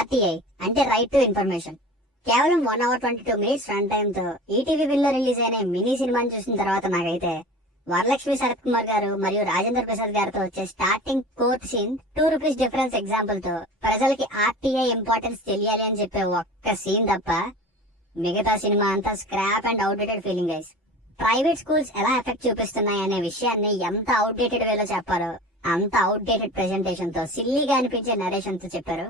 RTI అంటే right to information. కేవలం 1 hour 22 minutes run time తో ఈటీవీ విల్లో రిలీజ్ అయిన మినీ సినిమాని చూసిన తర్వాత నాకైతే వరలక్ష్మి శరత్ కుమార్ గారు మరియు రాజేంద్ర ప్రసాద్ గారితో వచ్చే starting court scene 2 rupees difference example తో ప్రజలకి ఆర్టీఐ ఇంపార్టెన్స్ తెలియాలి అని చెప్పే ఒక్క సీన్ తప్ప మిగతా సినిమా అంతా scrap and outdated feeling guys. Private schools ఎలా ఎఫెక్ట్ చూపిస్తున్నాయి అనే విషయాన్ని ఎంత అవుట్డేటెడ్ వేలో చెప్పారో అంత అవుట్డేటెడ్ ప్రెజెంటేషన్ తో సిల్లీగా అనిపించే నరేషన్ తో చెప్పారు.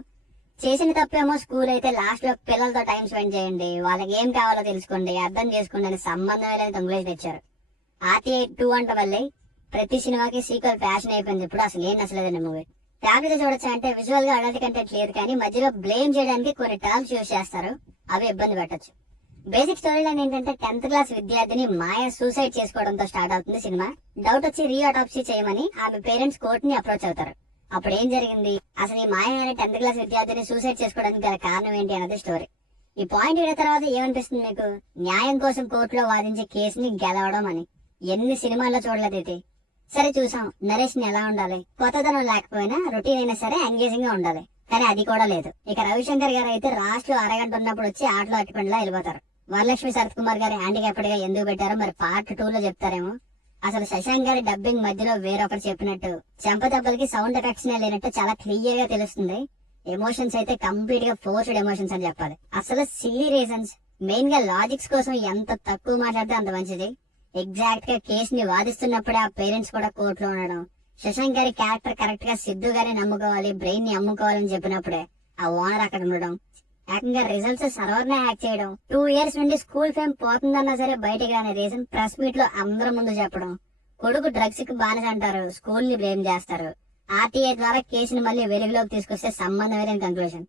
చేసిన తప్పేమో స్కూల్ అయితే లాస్ట్ లో పిల్లలతో టైం స్పెండ్ చేయండి, వాళ్ళకి ఏం కావాలో తెలుసుకోండి, అర్థం చేసుకోండి అని సంబంధం లేని తొంగలేసి తెచ్చారు. ఆర్టీఐ 2 అంట వల్లే ప్రతి సినిమాకి సీక్వెల్ ఫ్యాషన్ అయిపోయింది. ఇప్పుడు అసలు ఏం నచ్చలేదండి మూవీ. ఫ్యామిలీతో చూడొచ్చు అంటే విజువల్ గా అడల్ట్ కంటెంట్ లేదు, కానీ మధ్యలో బ్లేమ్ చేయడానికి కొన్ని టర్మ్స్ యూజ్ చేస్తారు, అవి ఇబ్బంది పెట్టచ్చు. బేసిక్ స్టోరీ లైన్ ఏంటంటే 10th క్లాస్ విద్యార్థిని మాయ సూసైడ్ చేసుకోవడంతో స్టార్ట్ అవుతుంది సినిమా. డౌట్ వచ్చి రీఆటాప్సీ చేయమని ఆమె పేరెంట్స్ కోర్ట్ ని అప్రోచ్ అవుతారు. అప్పుడు ఏం జరిగింది, అసలు ఈ మాయ అనే 10th క్లాస్ విద్యార్థిని సూసైడ్ చేసుకోవడానికి గల కారణం ఏంటి అన్నది స్టోరీ. ఈ పాయింట్ విన్న తర్వాత ఏమనిపిస్తుంది మీకు? న్యాయం కోసం కోర్టులో వాదించే కేసుని గెలవడం అని ఎన్ని సినిమాల్లో చూడలేదు ఇది. సరే చూసాం, నరేషన్ ఎలా ఉండాలి, కొత్తదనం లేకపోయినా రొటీన్ అయినా సరే ఎంగేజింగ్ గా ఉండాలి, కానీ అది కూడా లేదు. ఇక రవిశంకర్ గారు అయితే లాస్ట్ లో అరగంట ఉన్నప్పుడు వచ్చి ఆటలో అట్టుపండిలా వెళ్ళిపోతారు. వరలక్ష్మి శరత్ కుమార్ గారి హ్యాండిక్యాప్డ్ గా ఎందుకు పెట్టారో మరి పార్ట్ 2 లో చెప్తారేమో. అసలు శశాంక్ గారి డబ్బింగ్ మధ్యలో వేరొకరు చెప్పినట్టు చెంపదెబ్బలకి సౌండ్ ఎఫెక్ట్స్ లేనట్టు చాలా క్లియర్ గా తెలుస్తుంది. ఎమోషన్స్ అయితే కంప్లీట్ గా ఫోర్స్డ్ ఎమోషన్స్ అని చెప్పాలి. అసలు సిల్లీ రీజన్స్, మెయిన్ గా లాజిక్స్ కోసం ఎంత తక్కువ మాట్లాడితే అంత మంచిది. ఎగ్జాక్ట్ గా కేసుని వాదిస్తున్నప్పుడే ఆ పేరెంట్స్ కూడా కోర్టులో ఉండడం, శశాంక్ గారి క్యారెక్టర్ కరెక్ట్ గా సిద్ధు గారే నమ్ముకోవాలి, బ్రెయిన్ ని అమ్ముకోవాలని చెప్పినప్పుడే ఆ ఓనర్ అక్కడ ఉండడం, ఏకంగా రిజల్ట్స్ సర్వర్ నే హ్యాక్ చేయడం, 2 years నుండి స్కూల్ ఫేమ్ పోతుందన్నా సరే బయటకు రాని రీజన్ ప్రెస్ మీట్ లో అందరి ముందు చెప్పడం, కొడుకు డ్రగ్స్ కి బానిస అంటారు, స్కూల్ ని బ్లేమ్ చేస్తారు, ఆర్టీఐ ద్వారా కేసుని మళ్ళీ వెలుగులోకి తీసుకొస్తే సంబంధం లేని కంక్లూజన్.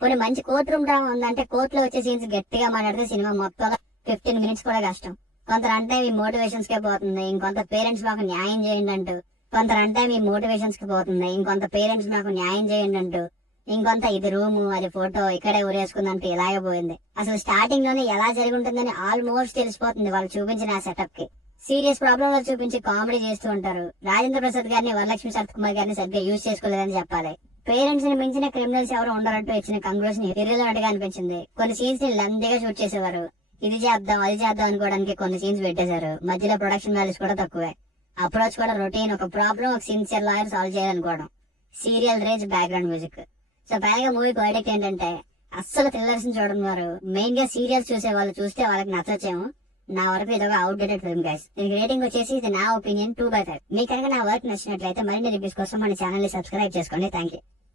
కొన్ని మంచి కోర్ట్ రూమ్ డ్రామా ఉందంటే కోర్టులో వచ్చే సీన్స్ గట్టిగా మాట్లాడితే సినిమా మొత్తంలో 15 minutes కూడా కష్టం. కొంత రన్ టైం ఈ మోటివేషన్స్ కే పోతుంది, ఇంకొంత పేరెంట్స్ మాకు న్యాయం చేయండి అంటూ, కొంత రన్ టైం ఈ మోటివేషన్స్ కి పోతుంది, ఇంకొంత పేరెంట్స్ మాకు న్యాయం చేయండి అంటూ, ఇంకొంత ఇది రూము అది ఫోటో ఇక్కడే ఊరేసుకుందంటే ఇలాగే పోయింది. అసలు స్టార్టింగ్ లోనే ఎలా జరిగి ఉంటుందని ఆల్మోస్ట్ తెలిసిపోతుంది వాళ్ళు చూపించిన ఆ సెటప్ కి. సీరియస్ ప్రాబ్లమ్ లో చూపించి కామెడీ చేస్తూ ఉంటారు. రాజేంద్ర ప్రసాద్ గారిని వరలక్ష్మి శరత్ కుమార్ గారిని సరిగ్గా యూజ్ చేసుకోలేదని చెప్పాలి. పేరెంట్స్ ని మించిన క్రిమినల్స్ ఎవరు ఉండరంటూ ఇచ్చిన కంక్లూజన్ ఇర్రెలెవెంట్ గా అనిపించింది. కొన్ని సీన్స్ ని లందీగా షూట్ చేసేవారు, ఇది చేద్దాం అది చేద్దాం అనుకోవడానికి కొన్ని సీన్స్ పెట్టేశారు. మధ్యలో ప్రొడక్షన్ వాల్యూస్ కూడా తక్కువే. అప్రోచ్ కూడా రొటీన్, ఒక ప్రాబ్లం ఒక సిన్సియర్ లాయర్ సాల్వ్ చేయాలనుకోవడం, serial range background music. So పైగా మూవీ వర్డిక్ట్ ఏంటంటే అస్సలు థ్రిల్లర్స్ ని చూడడం వారు, మెయిన్ గా సీరియల్స్ చూసే వాళ్ళు చూస్తే వాళ్ళకి నచ్చొచ్చేమో. నా వరకు ఇది ఒక అవుట్డేటెడ్ ఫిల్మ్ గైస్. దీనికి రేటింగ్ వచ్చేసి ఇది నా ఒపీనియన్ 2/5. మీకు కనుక నా వర్క్ నచ్చినట్లయితే మరిన్ని రివ్యూస్ కోసం మన ఛానల్ ని సబ్స్క్రైబ్ చేసుకోండి. Thank you.